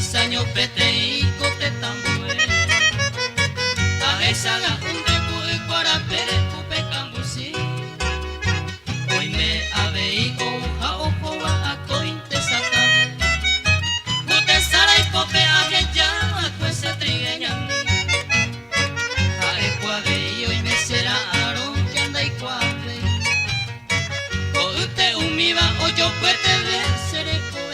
Sanyo pete iko te tambue Ahesaga unde kui para pere kupe kambusi Oime abe iko ha opo wa ako inte sakabe Kute sara iko pe ahe llama kuese trigueñan Ae kuabe y oime será aron que anda y kuabe Ko ute umiba oyo puete ver seré koe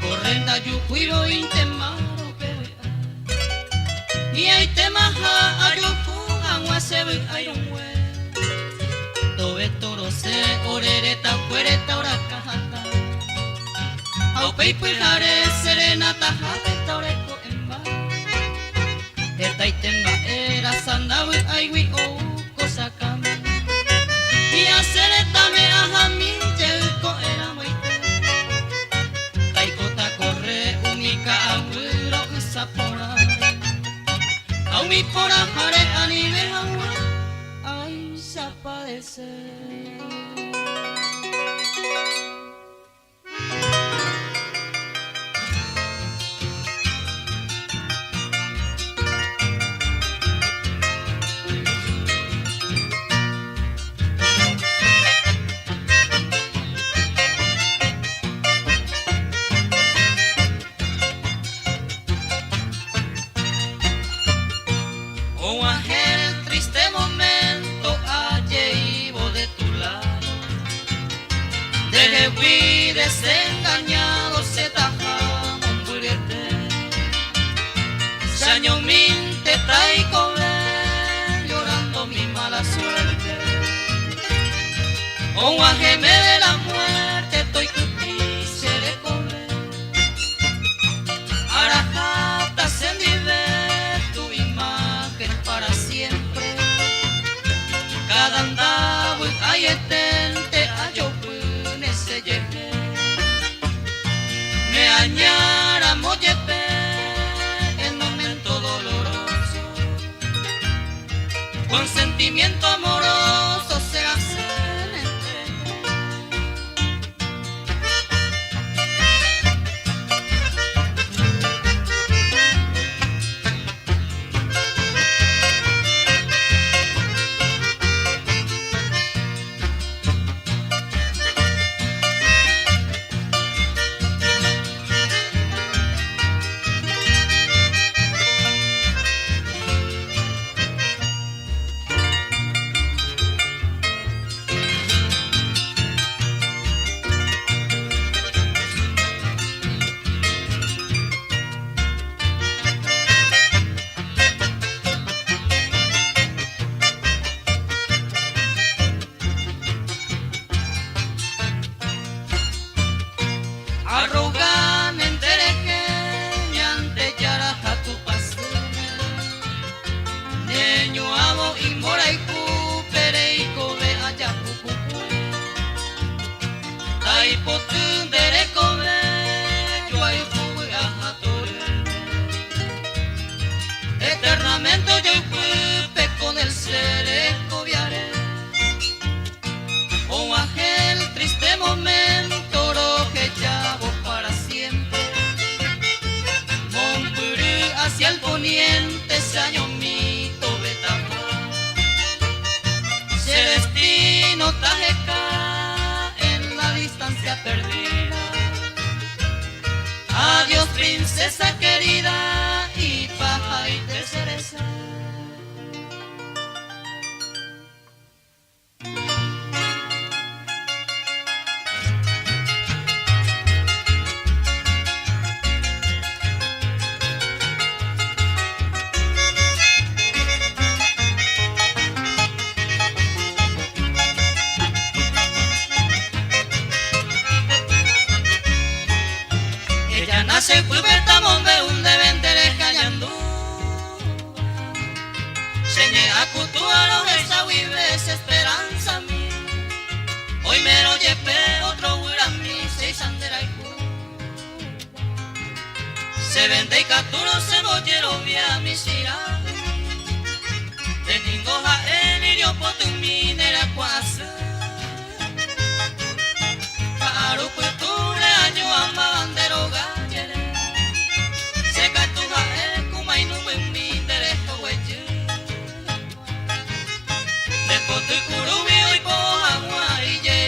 Correnda yukuiro intemaro bebe y ay temaha ayuku anwasebe ayonwe tobe torose orereta puereta orakahata au peipujare serenata hate toreko emba eta itemba era sandabu aiwi o kosakame y aseretame ahami yeuko era moite Taikota corre unika agüero usapora Aumi pora hare anime hawa Ay sapadece Oh ángel, triste momento llevo de tu lado Deje huir desengañado se tajamos muriete Saño minte taiko ver llorando mi mala suerte Oh ángel me de la muerte estoy cuti seré cobre Arajata sendive para siempre cada andabo ay etente ayopune se llegue me añara moyepe en momento doloroso con sentimiento amoroso se hacen entrega Arrogan entereje ñante yaraja tu pasune Neño amo y moraiku pereiko ve allá pupupu Tai potun dereko ve yo ay fui a hatore Eternamente yo fui con el sereco viaré Oh ángel triste momento que llamo para siempre Monpuru hacia el poniente Saño mito betapa Se destino tajeka en la distancia perdida Adiós princesa querida y paja y de cereza Acutuaro esa vives esperanza mi. Hoy me lo llevé otro mi seis sandera y cu. Se vende y caturo cebollero vía mi sira. Teningo jaen y yo potu minera cuasa. Paru culture año ama bandero gallere. Se catu jaen kuma y nube mi derecho hueche. Le potu curubi y poja guarille.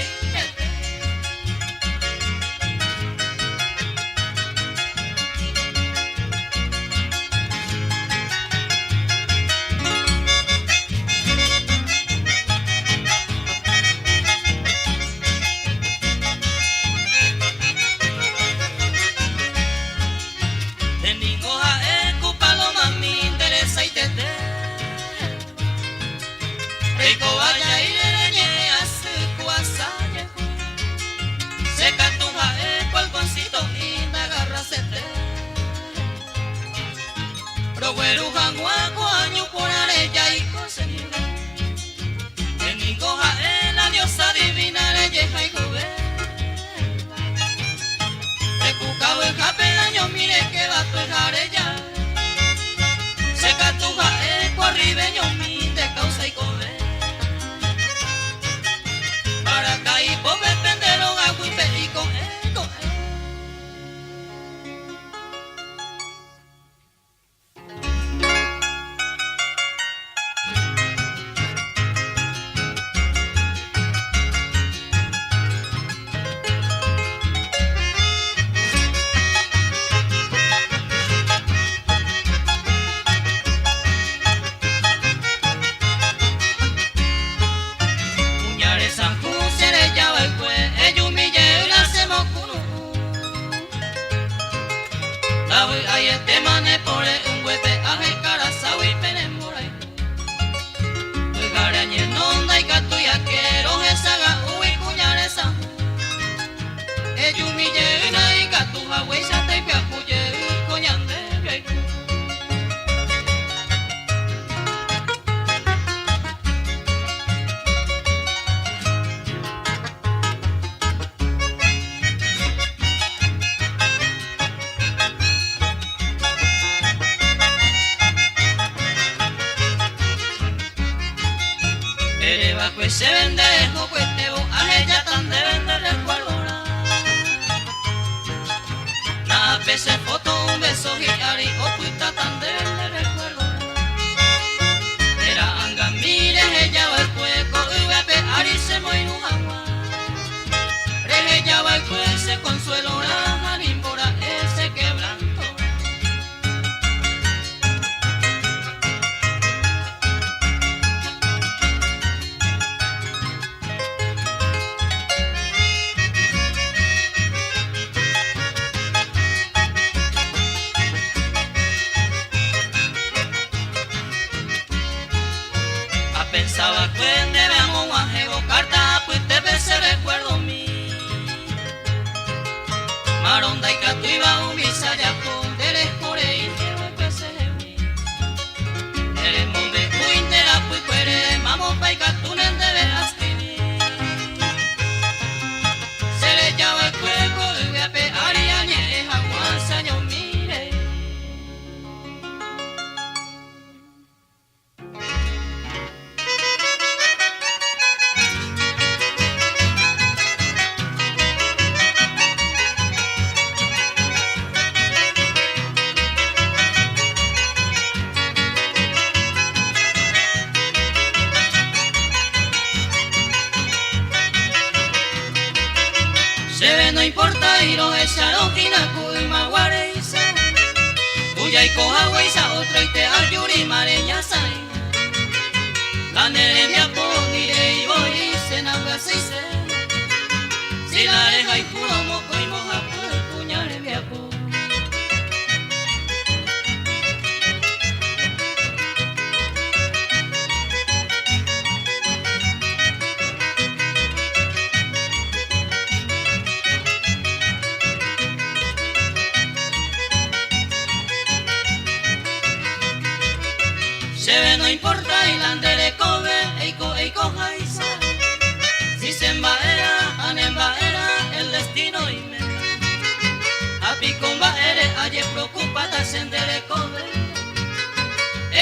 Se vende el pues te boaje ya tan de vender recuerdo nada pese foto un beso y o puta tan de vender recuerdo era anga mire ella va el cueco y ve a pegar y se muere un agua ella va el cueco se consuelo la limbora ese quebranto. Pensaba que debemos guajego carta, pues te ese recuerdo mi. Maronda y catu iba un bisaya con eres por ahí, que se mi. Eres monte cuintera, pues cuere, mamo pa y catunen de veras vivir. Se le llama el cueco, y voy a pegar y añe, aguanza yo mire. No importa y no echaron quinacu y maguareiza Uya y coja huesa otro y te ayuri mareña sai La neremia ponire y voy y se naga se Si la deja y puro moco y moja por el puñale viapo Se ve no importa bailandere kobe eiko jaisa. Si se embaera, anembaera el destino y me. Api combaere, aye preocupada sendere kobe.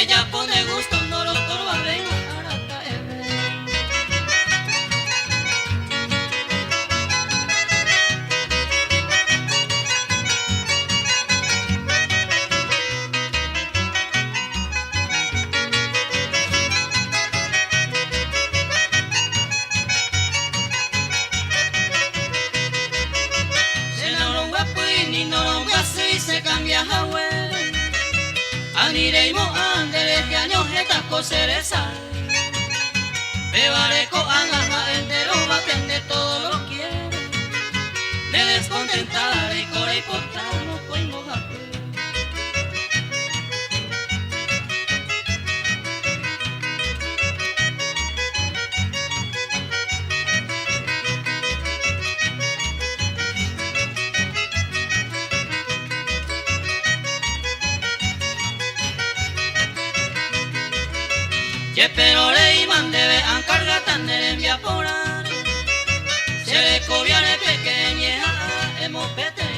Ella pone gusto, no lo torba ven a caer. Se cambia Hawe Anireimo andere que años esta cosereza Bebareco anaja entero batende todo lo quiere Me descontentar y core y portar no puedo hacer Ye pero le iman debe encargar tan de envia por ahí Se le cobiare pequeña hemos pete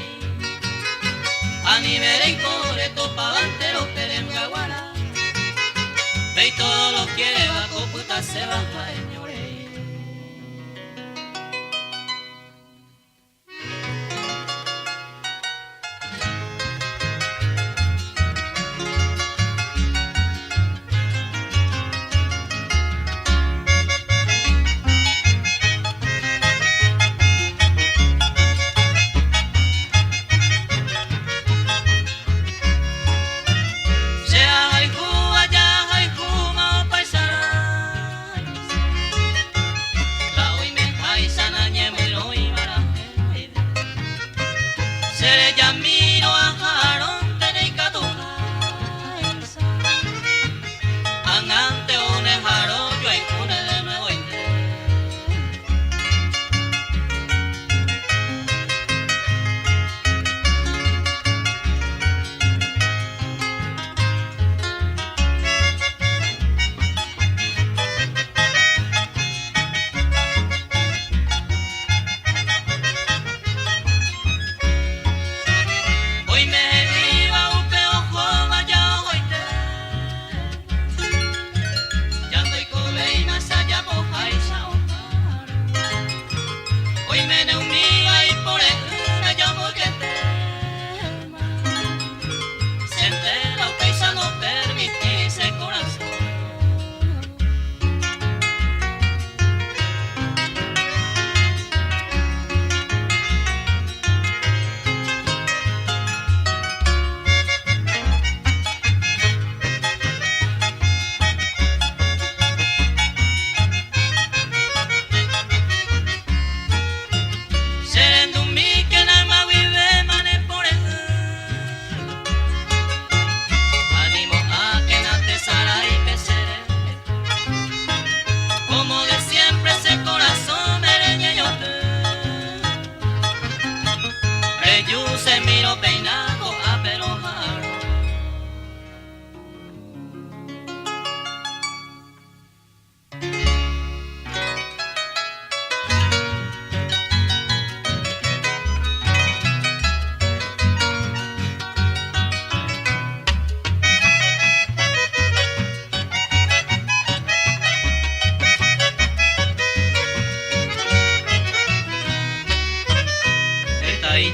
A nivel y core topa antero queremos aguara Ve y todo lo quiere va puta se baja señores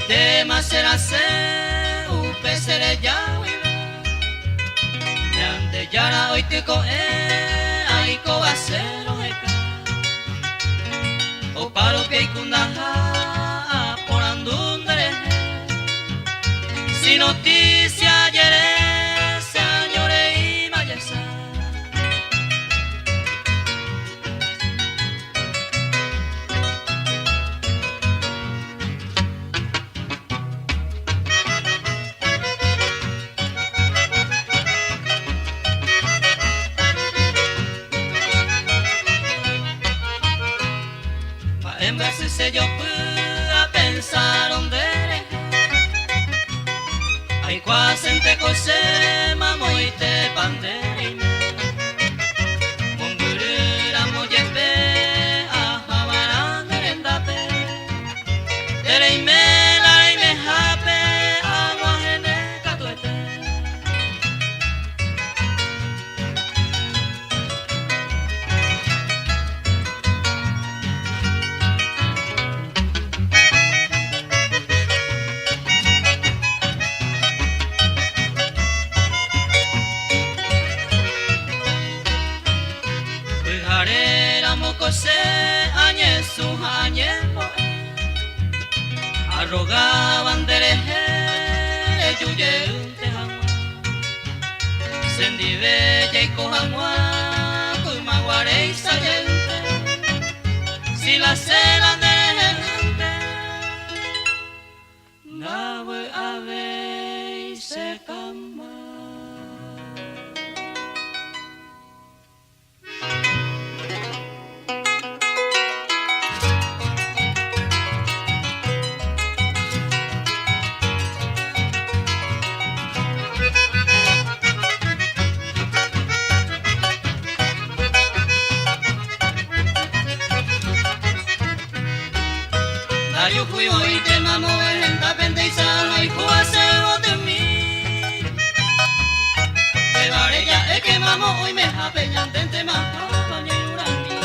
tema será se upe seré ya Yande yara hoy te coe ay ko va cero eka O paro que kundaha por andundere Si noticia ayer señore y mayesa En veces se yo pude pensar donde hay cuasente cose mamo y te pandemia se añe su añejo arrogaban dereje yuye te hangwa sendi bella y cohangwa kuma guarei sayente si la cela de gente nawe ave se cama. Yo fui hoy te mamo en la pende y sana y juase de mí. Te vare ya es que mamo hoy me japeñan tente más baño y urani.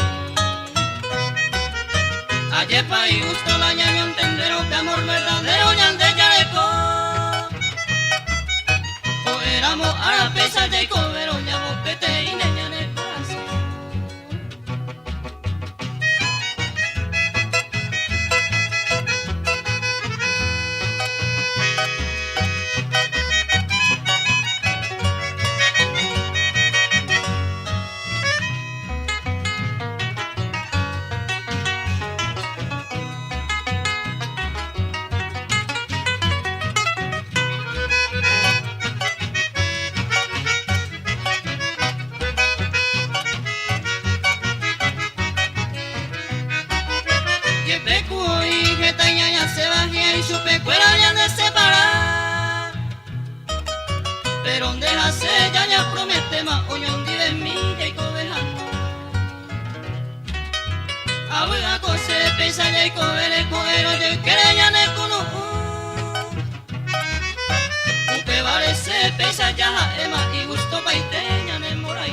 Ayer pa y gusto la ñaño entendero que amor verdadero ñande yareco. O éramos a la pesa de cobero ñamo pete y neña en el corazón. Se bajé y su pecuera habían de separar. Pero donde hace ya promete más oñón de mí y cobejando. Abuela cose pesa y cobere coero y quereña ne cuno. Upe vale se pesa ya ema y gusto paiteña ne morai.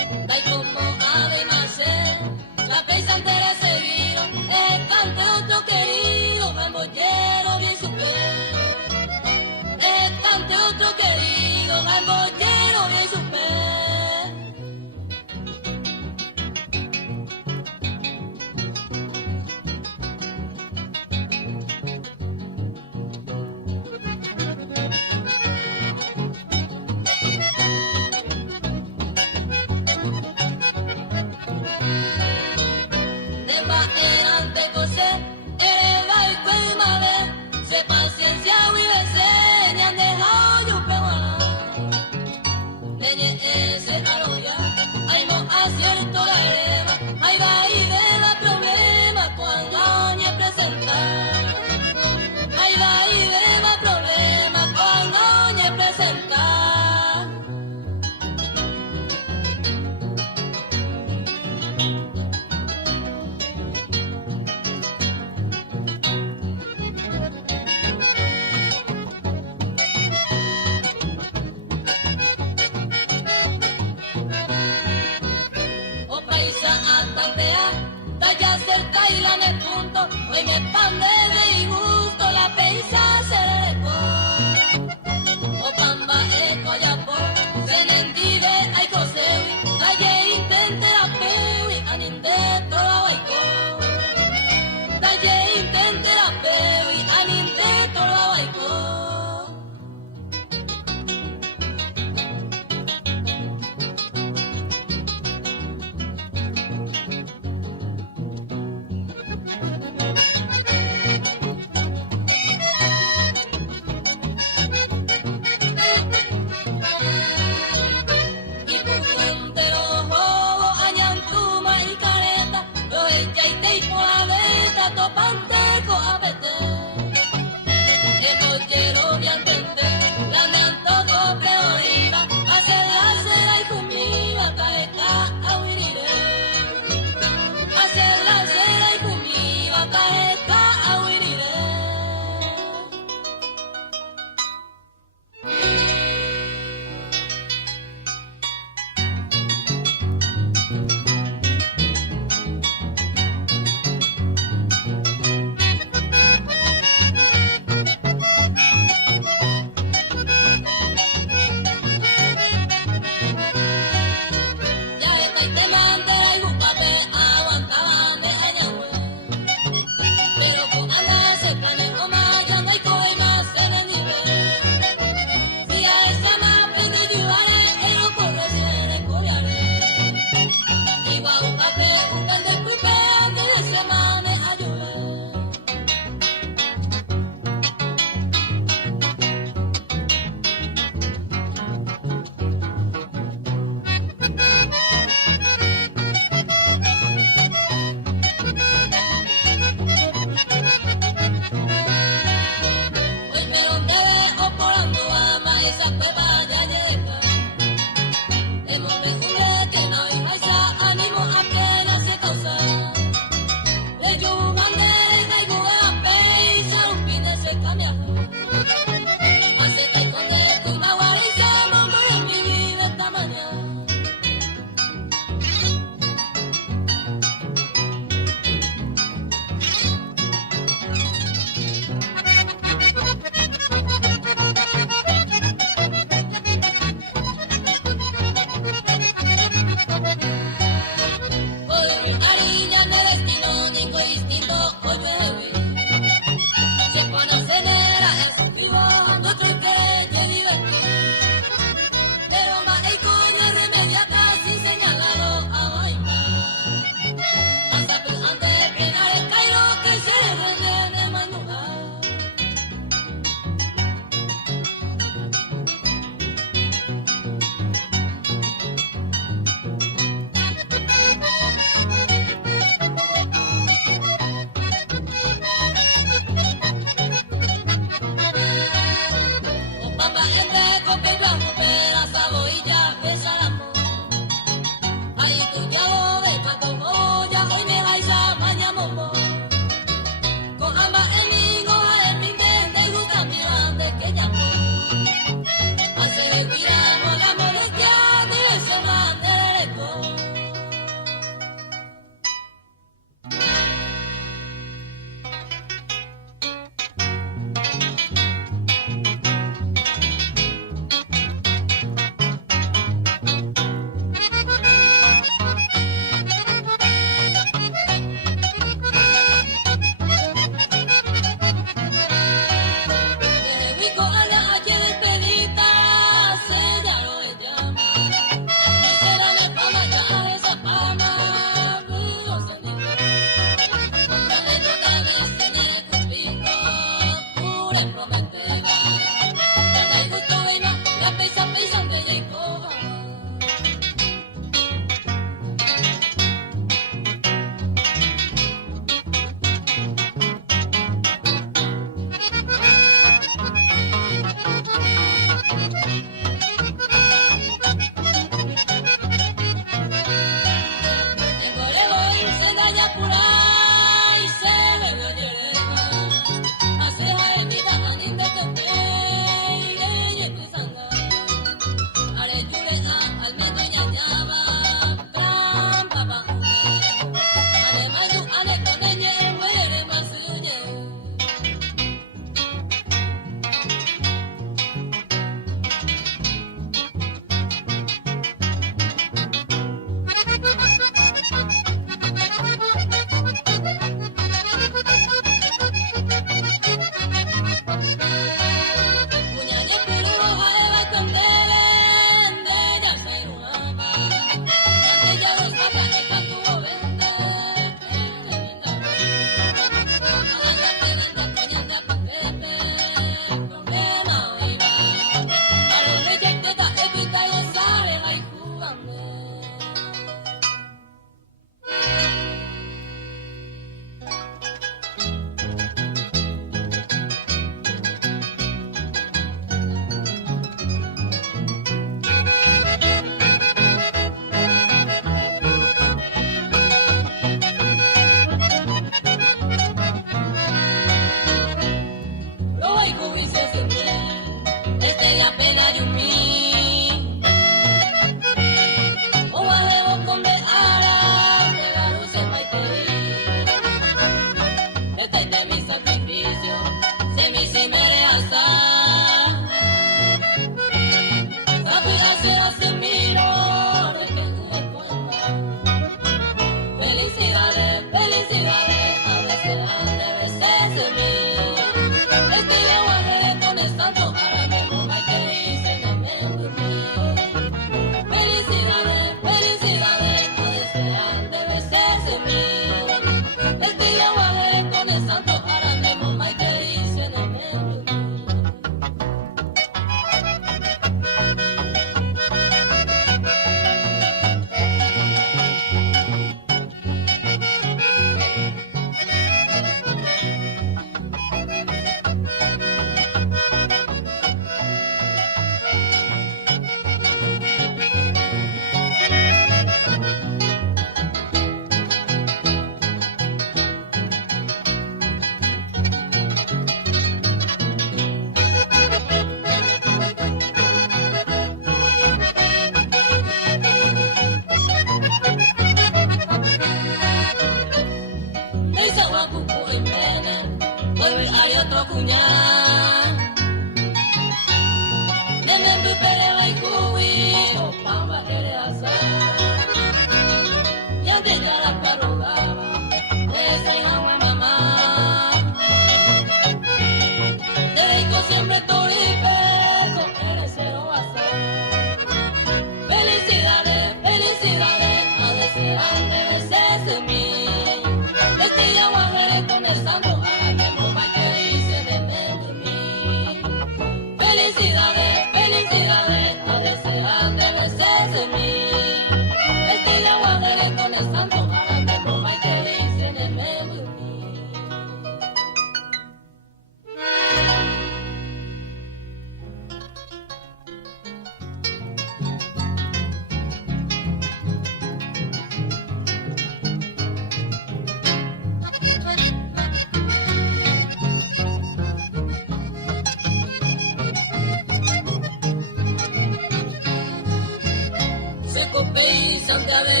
Pensando a ver,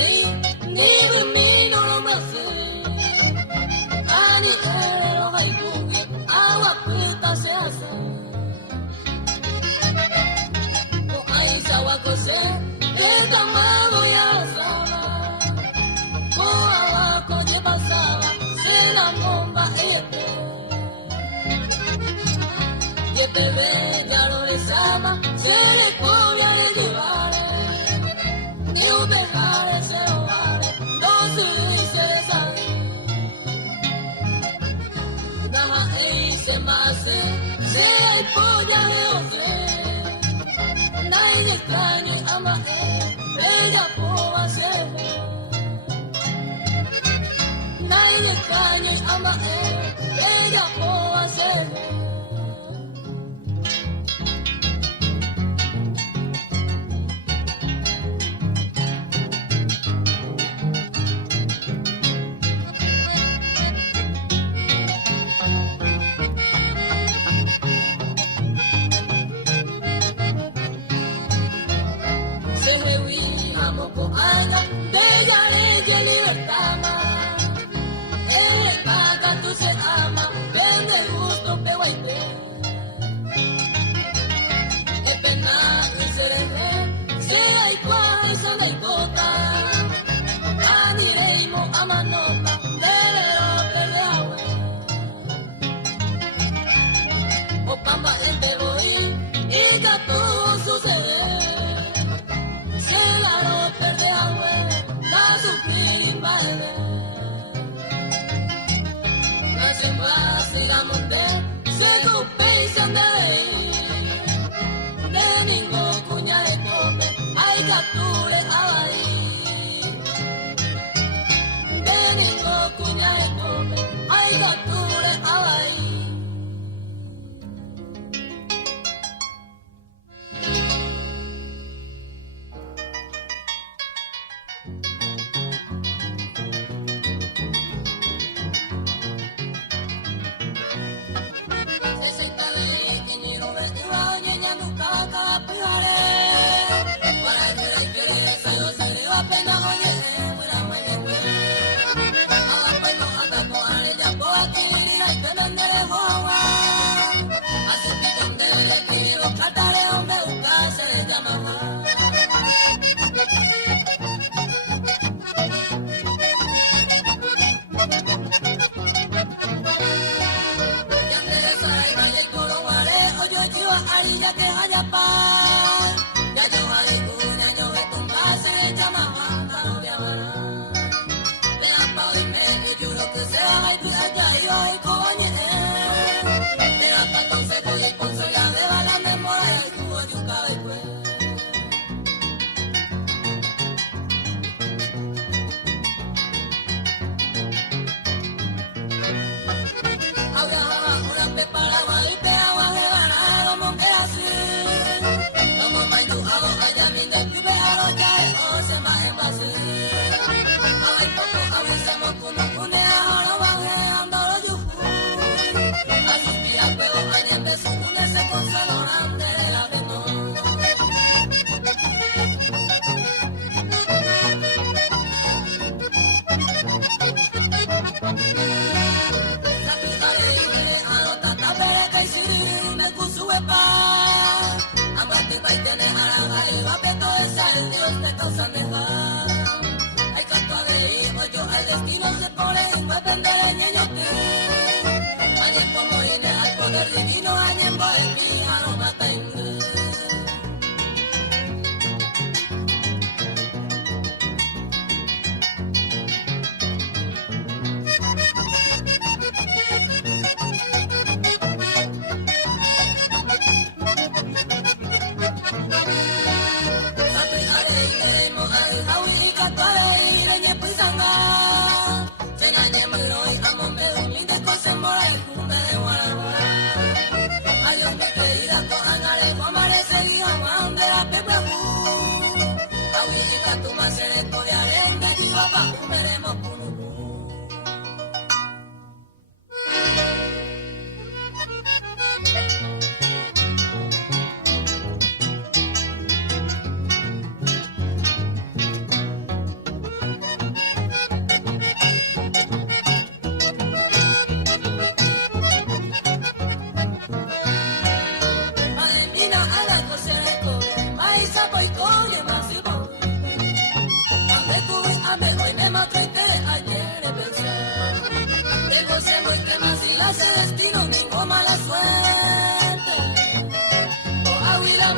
ni dormino no me hace. Ani ero haikuge, agua puta se hace. O aisa wakose, que camado ya saba. Ko abaco de pasaba, se la bomba este. Y este bella lo besaba, se le cobia de llevar. Ni un dejar ese hogar, no se dice sabe. Nada se más se polla de otra. Nadie extraña ama ella puede hacer. Nadie extraña ama ella puede hacer.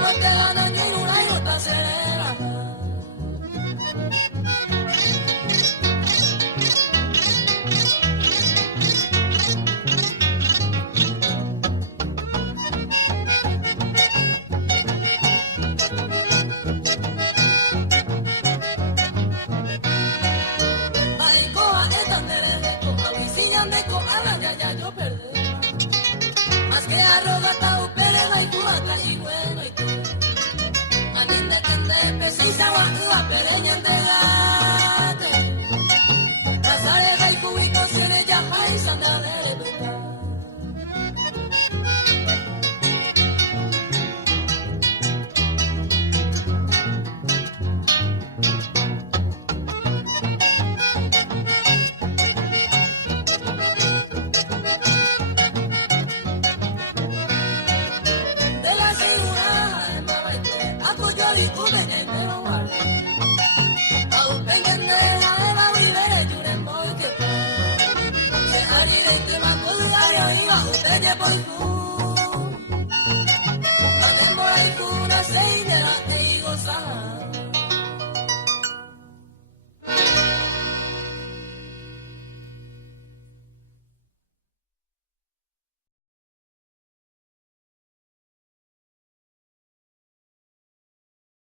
no te gana ni una y otra serena. Ay, coja esta nerene, coja mi silla de coja, ya yo perdí. Más que arroga tau perena y culata y bueno y tú. Atiende que te pese y sagua ua pereña entregate. Pasare de cubito sere ya hay sandalere duca. De la segura de mamaite, apoyo y cubene me lo guarde. Au pengende la eva vivere juren boy que pa. Se harire te ma kudario y au pelle por